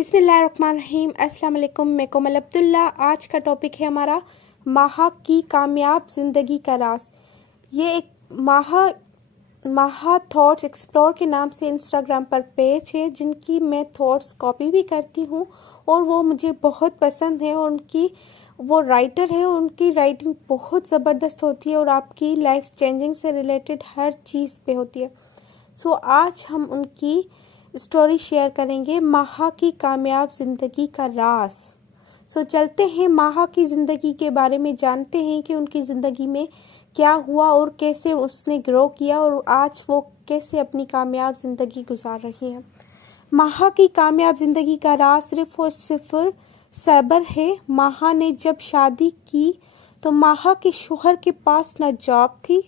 बिस्मिल्लाहिर्रहमानिर्रहीम। अस्सलाम वालेकुम। मैं कोमल अब्दुल्ला। आज का टॉपिक है हमारा माहा की कामयाब ज़िंदगी का राज। ये एक माहा थॉट्स एक्सप्लोर के नाम से इंस्टाग्राम पर पेज है, जिनकी मैं थॉट्स कॉपी भी करती हूँ और वो मुझे बहुत पसंद है। और वो राइटर है, उनकी राइटिंग बहुत ज़बरदस्त होती है और आपकी लाइफ चेंजिंग से रिलेटेड हर चीज़ पे होती है। सो आज हम उनकी स्टोरी शेयर करेंगे, माहा की कामयाब ज़िंदगी का राज। सो चलते हैं माहा की ज़िंदगी के बारे में जानते हैं कि उनकी ज़िंदगी में क्या हुआ और कैसे उसने ग्रो किया और आज वो कैसे अपनी कामयाब ज़िंदगी गुजार रही हैं। माहा की कामयाब ज़िंदगी का राज सिर्फ और सिर्फ सब्र है। माहा ने जब शादी की तो माहा के शौहर के पास ना जॉब थी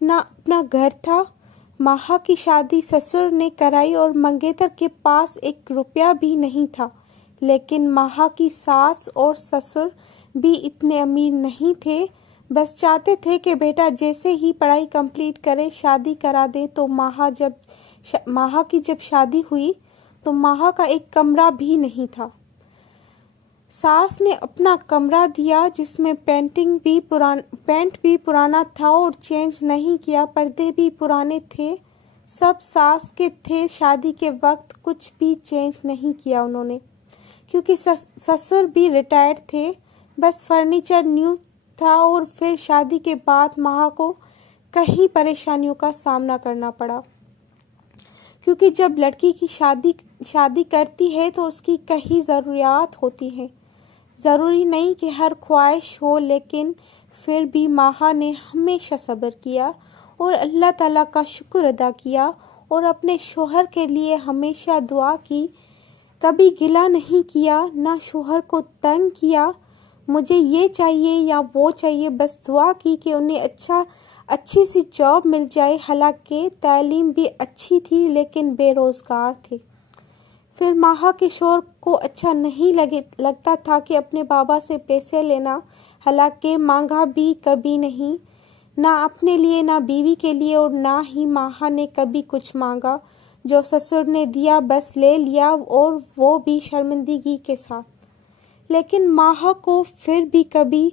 ना अपना घर था। माहा की शादी ससुर ने कराई और मंगेतर के पास 1 रुपया भी नहीं था। लेकिन माहा की सास और ससुर भी इतने अमीर नहीं थे, बस चाहते थे कि बेटा जैसे ही पढ़ाई कंप्लीट करे शादी करा दे। तो माहा की जब शादी हुई तो माहा का 1 कमरा भी नहीं था। सास ने अपना कमरा दिया जिसमें पेंट भी पुराना था और चेंज नहीं किया, पर्दे भी पुराने थे। सब सास के थे। शादी के वक्त कुछ भी चेंज नहीं किया उन्होंने, क्योंकि ससुर भी रिटायर्ड थे। बस फर्नीचर न्यू था। और फिर शादी के बाद माहा को कई परेशानियों का सामना करना पड़ा, क्योंकि जब लड़की की शादी करती है तो उसकी कई ज़रूरियात होती हैं। ज़रूरी नहीं कि हर ख्वाहिश हो, लेकिन फिर भी माहा ने हमेशा सब्र किया और अल्लाह ताला का शुक्र अदा किया और अपने शौहर के लिए हमेशा दुआ की। कभी गिला नहीं किया, ना शौहर को तंग किया मुझे ये चाहिए या वो चाहिए, बस दुआ की कि उन्हें अच्छी सी जॉब मिल जाए। हालांकि तालीम भी अच्छी थी लेकिन बेरोज़गार थे। फिर माहा के शौहर को अच्छा नहीं लगता था कि अपने बाबा से पैसे लेना, हालांकि मांगा भी कभी नहीं, ना अपने लिए ना बीवी के लिए, और ना ही माहा ने कभी कुछ मांगा। जो ससुर ने दिया बस ले लिया, और वो भी शर्मिंदगी के साथ। लेकिन माहा को फिर भी कभी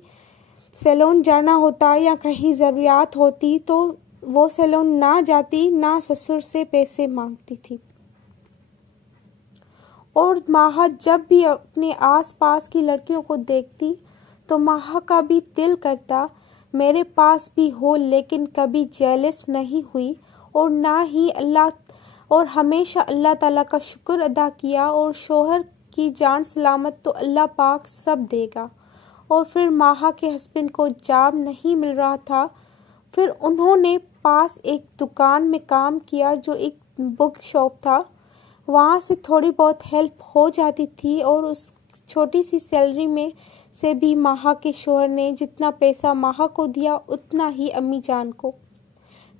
सैलून जाना होता या कहीं ज़रूरियात होती तो वो सैलून ना जाती, ना ससुर से पैसे मांगती थी। और माहा जब भी अपने आसपास की लड़कियों को देखती तो माहा का भी दिल करता मेरे पास भी हो, लेकिन कभी जेलस नहीं हुई और ना ही और हमेशा अल्लाह ताला का शुक्र अदा किया और शौहर की जान सलामत तो अल्लाह पाक सब देगा। और फिर माहा के हस्बैंड को जॉब नहीं मिल रहा था। फिर उन्होंने पास एक दुकान में काम किया जो एक बुक शॉप था। वहाँ से थोड़ी बहुत हेल्प हो जाती थी और उस छोटी सी सैलरी में से भी माहा के शौहर ने जितना पैसा माहा को दिया उतना ही अम्मी जान को,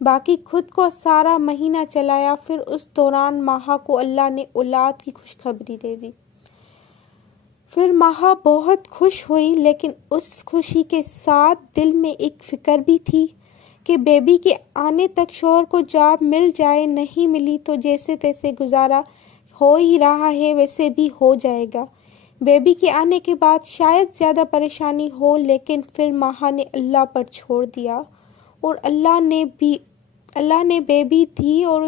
बाकी खुद को सारा महीना चलाया। फिर उस दौरान माहा को अल्लाह ने औलाद की खुशखबरी दे दी। फिर माहा बहुत खुश हुई, लेकिन उस खुशी के साथ दिल में एक फ़िक्र भी थी कि बेबी के आने तक शौहर को जॉब मिल जाए। नहीं मिली तो जैसे तैसे गुजारा हो ही रहा है, वैसे भी हो जाएगा। बेबी के आने के बाद शायद ज़्यादा परेशानी हो, लेकिन फिर माहा ने अल्लाह पर छोड़ दिया और अल्लाह ने बेबी दी और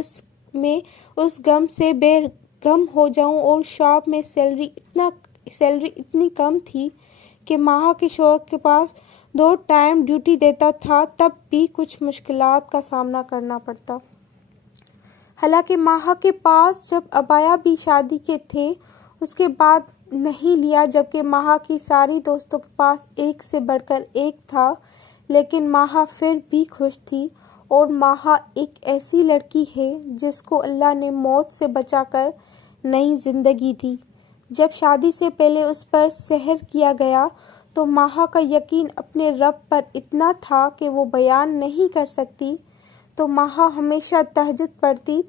उस गम से बेगम हो जाऊं। और शॉप में सैलरी इतनी कम थी कि माहा के शौहर के पास 2 टाइम ड्यूटी देता था, तब भी कुछ मुश्किलात का सामना करना पड़ता। हालांकि माहा के पास जब अबाया भी शादी के थे उसके बाद नहीं लिया, जबकि माहा की सारी दोस्तों के पास एक से बढ़कर एक था। लेकिन माहा फिर भी खुश थी। और माहा एक ऐसी लड़की है जिसको अल्लाह ने मौत से बचाकर नई ज़िंदगी दी। जब शादी से पहले उस पर सहर किया गया तो माहा का यकीन अपने रब पर इतना था कि वो बयान नहीं कर सकती। तो माहा हमेशा तहज्जुद पढ़ती।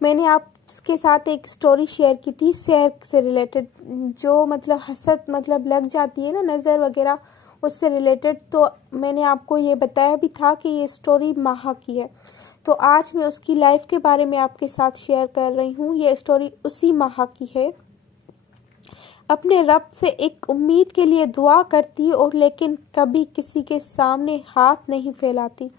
मैंने आपके साथ एक स्टोरी शेयर की थी सहर से रिलेटेड, जो हसद लग जाती है ना, नज़र वगैरह, उससे रिलेटेड। तो मैंने आपको ये बताया भी था कि ये स्टोरी माहा की है। तो आज मैं उसकी लाइफ के बारे में आपके साथ शेयर कर रही हूँ। ये स्टोरी उसी माहा की है। अपने रब से एक उम्मीद के लिए दुआ करती और लेकिन कभी किसी के सामने हाथ नहीं फैलाती।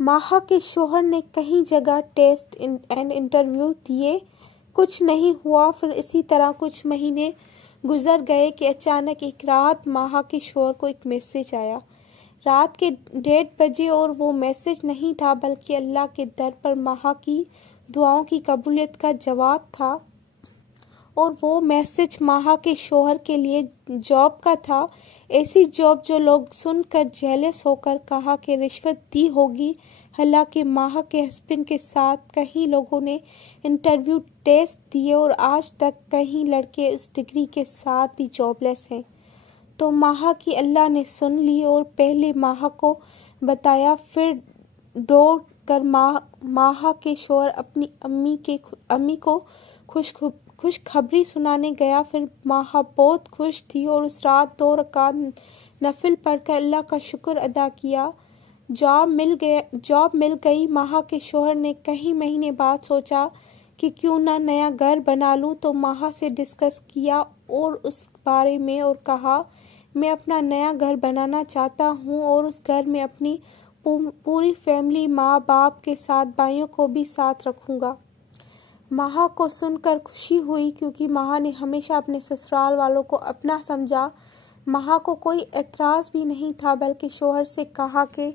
माहा के शौहर ने कई जगह टेस्ट एंड इंटरव्यू दिए, कुछ नहीं हुआ। फिर इसी तरह कुछ महीने गुजर गए कि अचानक एक रात माहा के शौहर को एक मैसेज आया। रात के 1:30 बजे, और वो मैसेज नहीं था बल्कि अल्लाह के दर पर माहा की दुआओं की कबूलियत का जवाब था। और वो मैसेज माहा के शौहर के लिए जॉब का था, ऐसी जॉब जो लोग सुनकर जेलस होकर कहा कि रिश्वत दी होगी। हालांकि माहा के हस्बैंड के साथ कई लोगों ने इंटरव्यू टेस्ट दिए और आज तक कई लड़के इस डिग्री के साथ भी जॉबलेस हैं। तो माहा की अल्लाह ने सुन ली और पहले माहा को बताया, फिर दौड़ कर माहा के शौहर अपनी अम्मी को खुशखबरी सुनाने गया। फिर माहा बहुत खुश थी और उस रात 2 रकात नफिल पढ़कर अल्लाह का शुक्र अदा किया। जॉब मिल गई। माहा के शौहर ने कई महीने बाद सोचा कि क्यों ना नया घर बना लूं, तो माहा से डिस्कस किया और उस बारे में और कहा, मैं अपना नया घर बनाना चाहता हूं और उस घर में अपनी पूरी फैमिली, माँ बाप के साथ भाइयों को भी साथ रखूंगा। माहा को सुनकर खुशी हुई क्योंकि माहा ने हमेशा अपने ससुराल वालों को अपना समझा। माहा को कोई एतराज़ भी नहीं था, बल्कि शौहर से कहा कि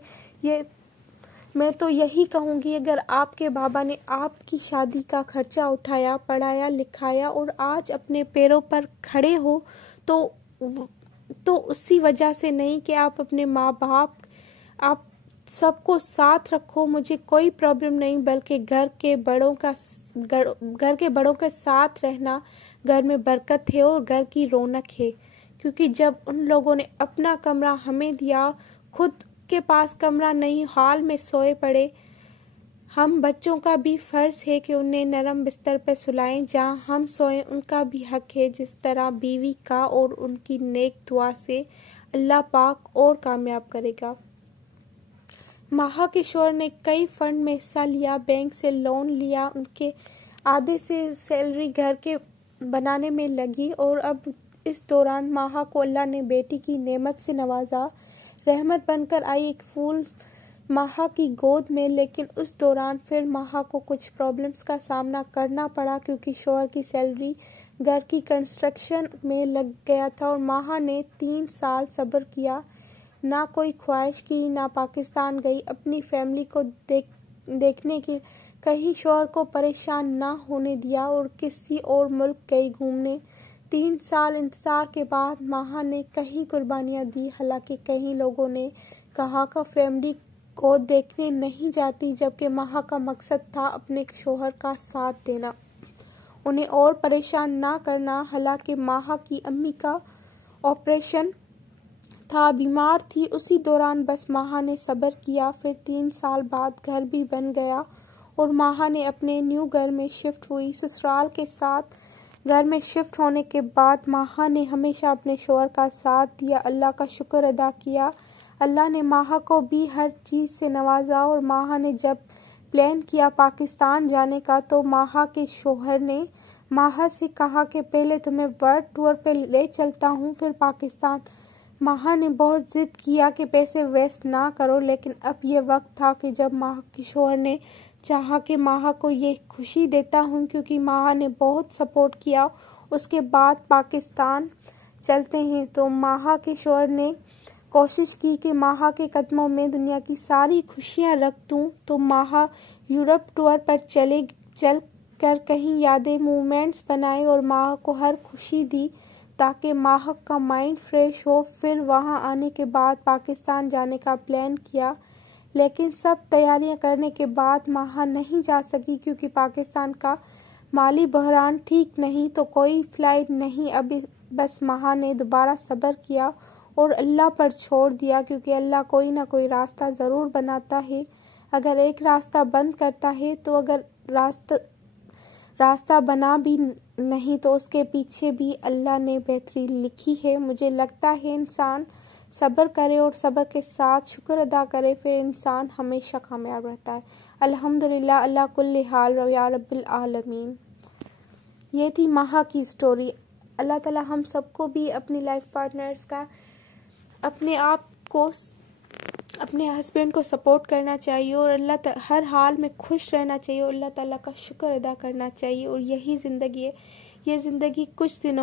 मैं तो यही कहूँगी, अगर आपके बाबा ने आपकी शादी का खर्चा उठाया, पढ़ाया लिखाया और आज अपने पैरों पर खड़े हो तो उसी वजह से नहीं कि आप अपने माँ बाप, आप सबको साथ रखो, मुझे कोई प्रॉब्लम नहीं, बल्कि घर के बड़ों के साथ रहना घर में बरकत है और घर की रौनक है। क्योंकि जब उन लोगों ने अपना कमरा हमें दिया, खुद के पास कमरा नहीं, हाल में सोए पड़े, हम बच्चों का भी फ़र्ज़ है कि उन्हें नरम बिस्तर पर सुलाएं, जहां हम सोएं उनका भी हक है, जिस तरह बीवी का। और उनकी नेक दुआ से अल्लाह पाक और कामयाब करेगा। माहा के शौहर ने कई फंड में हिस्सा लिया, बैंक से लोन लिया, उनके आधे से सैलरी घर के बनाने में लगी। और अब इस दौरान माहा को अल्लाह ने बेटी की नेमत से नवाजा। रहमत बनकर आई एक फूल माहा की गोद में। लेकिन उस दौरान फिर माहा को कुछ प्रॉब्लम्स का सामना करना पड़ा, क्योंकि शौहर की सैलरी घर की कंस्ट्रक्शन में लग गया था और माहा ने 3 साल सब्र किया, ना कोई ख्वाहिश की, ना पाकिस्तान गई अपनी फैमिली को देखने की, कहीं शौहर को परेशान ना होने दिया और किसी और मुल्क गई घूमने। 3 साल इंतज़ार के बाद माहा ने कई कुर्बानियाँ दी। हालांकि कई लोगों ने कहा कि फैमिली को देखने नहीं जाती, जबकि माहा का मकसद था अपने शौहर का साथ देना, उन्हें और परेशान ना करना। हालांकि माहा की अम्मी का ऑपरेशन था, बीमार थी, उसी दौरान बस माहा ने सब्र किया। फिर 3 साल बाद घर भी बन गया और माहा ने अपने न्यू घर में शिफ्ट हुई। ससुराल के साथ घर में शिफ्ट होने के बाद माहा ने हमेशा अपने शौहर का साथ दिया, अल्लाह का शुक्र अदा किया। अल्लाह ने माहा को भी हर चीज़ से नवाजा। और माहा ने जब प्लान किया पाकिस्तान जाने का, तो माहा के शौहर ने माहा से कहा कि पहले तुम्हें वर्ल्ड टूर पे ले चलता हूँ, फिर पाकिस्तान। माहा ने बहुत ज़िद किया कि पैसे वेस्ट ना करो, लेकिन अब ये वक्त था कि जब माहा के शौहर ने चाहा कि माहा को ये खुशी देता हूँ, क्योंकि माहा ने बहुत सपोर्ट किया। उसके बाद पाकिस्तान चलते हैं। तो माहा के शौहर ने कोशिश की कि माहा के कदमों में दुनिया की सारी खुशियाँ रख दूँ। तो माहा यूरोप टूर पर चल कर कहीं यादें मोमेंट्स बनाए और माहा को हर खुशी दी, ताकि माहा का माइंड फ्रेश हो। फिर वहां आने के बाद पाकिस्तान जाने का प्लान किया, लेकिन सब तैयारियां करने के बाद माहा नहीं जा सकी, क्योंकि पाकिस्तान का माली बहरान ठीक नहीं, तो कोई फ़्लाइट नहीं। अभी बस माहा ने दोबारा सब्र किया और अल्लाह पर छोड़ दिया, क्योंकि अल्लाह कोई ना कोई रास्ता ज़रूर बनाता है। अगर एक रास्ता बंद करता है, तो अगर रास्ता बना भी नहीं, तो उसके पीछे भी अल्लाह ने बेहतरी लिखी है। मुझे लगता है इंसान सब्र करे और सब्र के साथ शुक्र अदा करे, फिर इंसान हमेशा कामयाब रहता है। अल्हम्दुलिल्लाह, अल्लाह कुल्ली हाल या रब्बिल आलमीन। ये थी माहा की स्टोरी। अल्लाह ताला हम सबको भी अपनी लाइफ पार्टनर्स का अपने आप को अपने हस्बैंड को सपोर्ट करना चाहिए और हर हाल में खुश रहना चाहिए और अल्लाह ताला का शुक्र अदा करना चाहिए। और यही ज़िंदगी है, ये ज़िंदगी कुछ दिनों